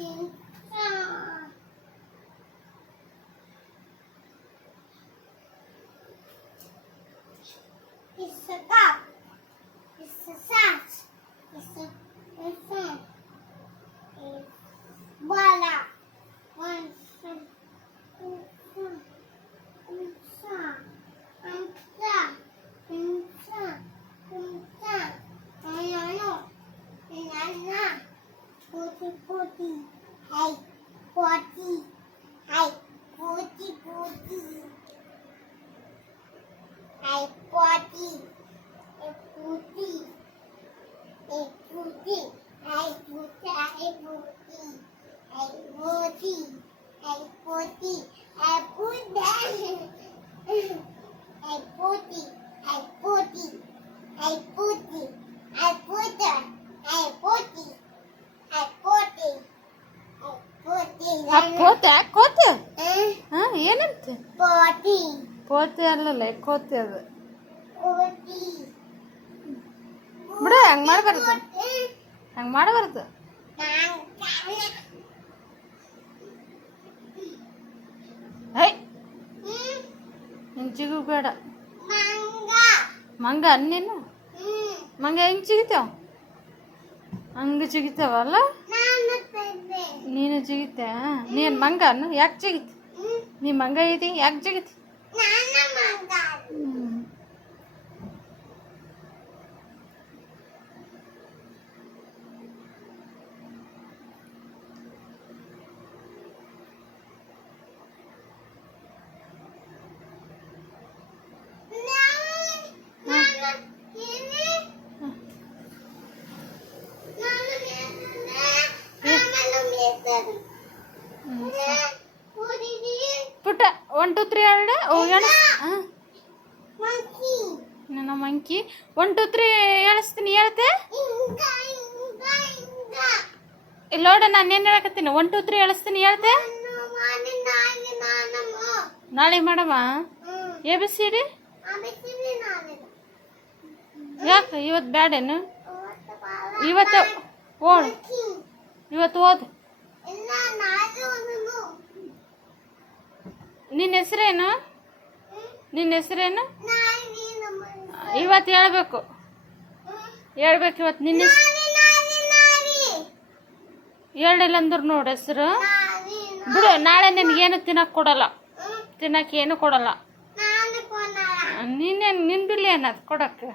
It's a cup. It's a sash. It's a phone. It's voila. One son. Hey, potty. Hey, potty, potty. Hey, potty. Hey, potty. Hey, potty. Hey, potty. Hey, potty. Hey, potty. Hey, potty. Hey, potty. Hey, potty. Hey, potty. Hey, potty. Hey, potty. Hey, potty. Hey, potty. ಕೋತೆ ಕೋತೆ ಏನಂತ Potty. ಕೋತೆ ಅಲ್ಲಲ್ಲ ಕೋತೆ ಅದು Potty. ಬಿಡು ಹಂಗೆ ಮಾಡಬಾರ್ದು ಹಂಗೆ ಮಾಡಬಾರ್ದು high ನಿನ್ ಚಿಗು ಬೇಡ ಮಂಗ ಅನ್ನೇನು ಮಂಗ ಹೆಂಗೆ ಚಿಗಿತಾವ ಹಂಗೆ ಚಿಗಿತಾವಲ್ಲ ನೀನು ಜಿಗಿತ ನೀನು ಮಂಗ ಅನ್ನು ಯಾಕೆ ಜಿಗಿತಿ ನೀ ಮಂಗ ಐತಿ ಯಾಕೆ ಜಿಗಿತಿ ಪುಟ್ಟ 1 2 3 ಹೇಳ ನನ್ನ ಮಂಕಿ 1 2 3 ಹೇಳಿಸ್ತೀನಿ ಹೇಳ್ತೆ ಇಲ್ಲ ನೋಡ ನಾನು ಏನು ಹೇಳಕತ್ತೀನಿ 1 2 3 ಹೇಳಿಸ್ತೀನಿ ಹೇಳ್ತೆ ನಾಳೆ ಮಾಡಮ್ಮ ABCD ಯಾಕೆ ಇವತ್ತು ಬ್ಯಾಡೇನು ಇವತ್ತು ಓಡು ಇವತ್ತು ಓದು ನಿನ್ನ ಹೆಸರೇನು ನಿನ್ನ ಹೆಸರೇನು ಇವತ್ತು ಹೇಳ್ಬೇಕು ಇವತ್ತು ನಿನ್ನ ಹೇಳಿಲ್ಲ ಅಂದ್ರು ನೋಡು ಹೆಸರು ಬಿಡು ನಾಳೆ ನಿನಗೇನು ತಿನ್ನಕ್ಕೆ ಏನು ಕೊಡಲ್ಲ ನಿನ್ನೇನು ನಿನ್ನ ಬಿಲ್ಲಿ ಏನದು ಕೊಡಕ್ಕೆ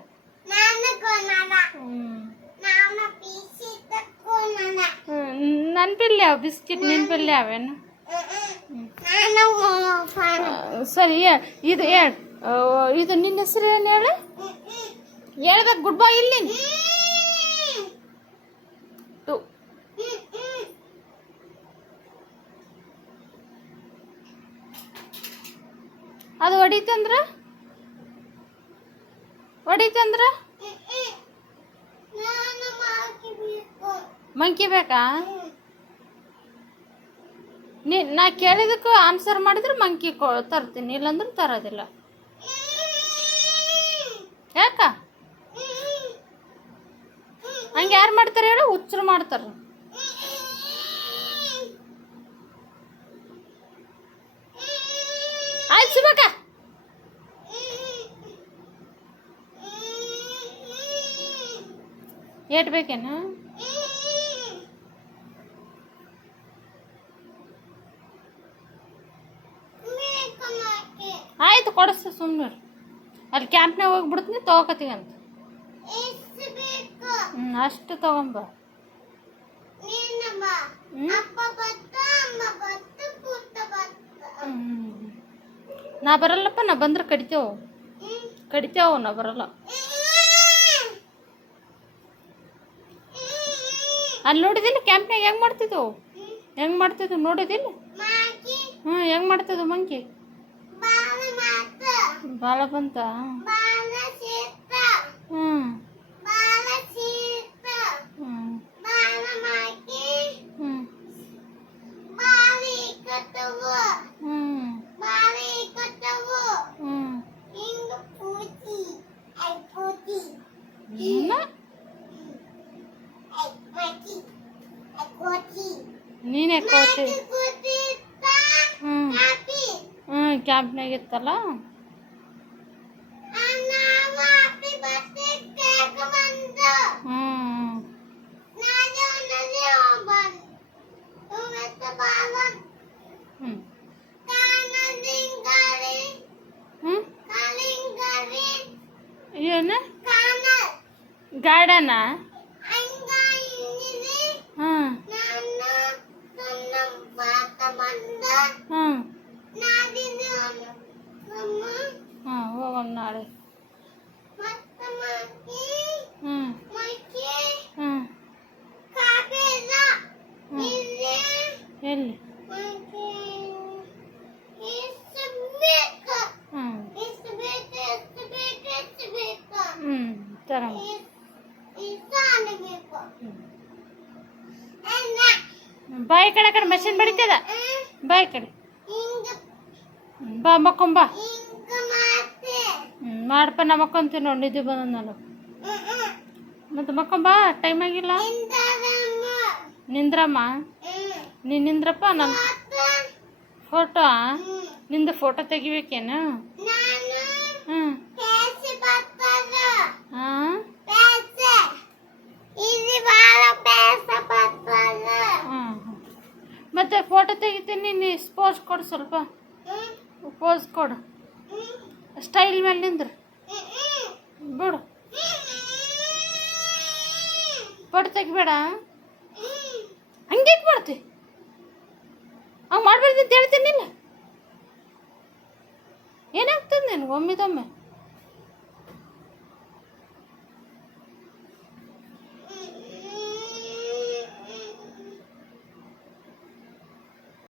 ನನ್ನ ಬಿಲ್ಲಿ ಯಾವ ಬಿಸ್ಕಿಟ್ ನಿನ್ನ ಬಿಲ್ಲಿ ಅವೇನು ಸರಿ ಇದು ಇದು ನಿನ್ನ ಹೆಸರು ಏನು ಹೇಳು ಹೇಳ್ಬೇಕು ಗುಡ್ ಬಾಯ್ ಇಲ್ಲಿ ಟು ಅದು ಹೊಡಿತಂದ್ರ ಮಂಕಿ ಬೇಕಾ ನಾ ಕೇಳಿದಕ್ಕೂ ಆನ್ಸರ್ ಮಾಡಿದ್ರೆ ಮಂಕಿ ತರ್ತೀನಿ ಇಲ್ಲಾಂದ್ರೆ ತರೋದಿಲ್ಲ ಯಾಕ ಹಂಗೆ ಯಾರು ಮಾಡ್ತಾರೆ ಹೇಳು ಹುಚ್ಚರು ಮಾಡ್ತಾರೆ ಆಯ್ತು ಸುಬೇಕ ಏಟ್ ಬೇಕೇನು ಆಯ್ತು ಕೊಡಿಸ್ತ ಸುಮ್ಮನೆ ಅಲ್ಲಿ ಕ್ಯಾಂಪ್ನಾಗ ಹೋಗ್ಬಿಡ್ತೀನಿ ತೊಗೋಕತ್ತೀವಿ ಅಂತ ಅಷ್ಟು ತಗೊಂಬ ನಾ ಬರಲ್ಲಪ್ಪ ನಾ ಬಂದ್ರೆ ಕಡಿತೇವು ನಾ ಬರಲ್ಲ ಅಲ್ಲಿ ನೋಡಿದಿಲ್ಲ ಕ್ಯಾಂಪ್ನಾಗ ಹೆಂಗ್ ಮಾಡ್ತಿದ್ವು ನೋಡಿದಿಲ್ಲ ಹೆಂಗ್ ಮಾಡ್ತಿದ್ವು ಮಂಕಿ ಬಾಳ ಬಂತ ನೀನೇ ಕೋತಿ. ಕೂತಿದ್ದ ಹ್ಞೂ ಕಾಪಿ ಹ್ಞೂ ಕ್ಯಾಂಪ್ನಾಗ ಇತ್ತಲ್ಲ. ನಾವು ಹ್ಯಾಪಿ ಬರ್ತ್ಡೇ ಕೇಕ್ ಬಂದು ಹ್ಞೂ ನಾನು ನದಿ ಬಂದು ಮತ್ತೆ ಬಾವನ್ ಹ್ಞೂ ಕಾನದಿಂಗರಿ ಹ್ಞೂ ಕಾಲಿಂಗರಿ ಏನು ಕಾನ ಗಾರ್ಡನ? ಹಂಗ ಇನ್ನಿದೆ ಹ್ಞೂ ನಾನು ನನ್ನ ಬಾತ ಬಂದ ಹ್ಞೂ ನಾದಿನ ಅಮ್ಮ ಹ್ಞೂ ಹೋಗೋಣ ನಾಳೆ. ಮತ್ತೆ ಮಕ್ಕಿ ಹ್ಞೂ ಮಕ್ಕಿ ಹ್ಞೂ ಕಾಪಿ ಇಲ್ಲ ಹ್ಞೂ ಇಲ್ಲಿ ಎಲ್ಲಿ? ಮಕ್ಕಿ ಎಷ್ಟು ಬೇಕು ಹ್ಞೂ ಎಷ್ಟು ಬೇಕು ಎಷ್ಟು ಬೇಕು ಎಷ್ಟು ಬೇಕು ಹ್ಞೂ ತರಮ್ಮ. ಇಷ್ಟು ಅನ್ನಬೇಕು ಅನ್ನ ಬಾಯಿ ಕಡೆ ಮಷಿನ್ ಬಡಿತದ. ಬಾಯಿ ಕಡೆ ಹಿಂಗ ಬಾ ಮಕ್ಕೊಂಬಾ. ಹಿಂಗ ಮತ್ತೆ ಮಾಡಪ್ಪ ನಾ ಮಕ್ಕೊಂತೀನಿ ನೋಡಿ, ನಿದ್ದೆ ಬಂದ ನಾನು. ಮತ್ತು ಮಕ್ಕೊಂಬಾ, ಟೈಮ್ ಆಗಿಲ್ಲ. ಇಂದರಮ್ಮ ನಿಂದ್ರಮ್ಮ, ನೀನು ನಿಂದ್ರಪ್ಪ. ನನ್ನ ಫೋಟೋ ನಿಂದು ಫೋಟೋ ತೆಗಿಬೇಕೇನು? ನಾನು ಹ್ಞೂ ಪೇಸಿ ಬರ್ತದ ಹಾಂ ಪೇಸಿ ಇಲ್ಲಿ ಬಾಳ ಪೇಸ ಬರ್ತದ ಹ್ಞೂ ಮತ್ತು ಫೋಟೋ ತೆಗಿತೀನಿ, ನೀನು ಪೋಸ್ ಕೊಡು ಸ್ವಲ್ಪ. ಪೋಸ್ ಕೊಡು, ಸ್ಟೈಲ್ ಮೇಲೆ ನಿಂದ್ರು ಬಿಡು. ಫೋಟೋ ತೆಗಿಬೇಡ, ಹಂಗೆ ಮಾಡ್ತಿ. ಹಂಗೆ ಮಾಡ್ಬಾರ್ದು ಅಂತ ಹೇಳ್ತೀನಿಲ್ಲ. ಏನಾಗ್ತದೆ ನಿನಗೆ ಒಮ್ಮಿದೊಮ್ಮೆ?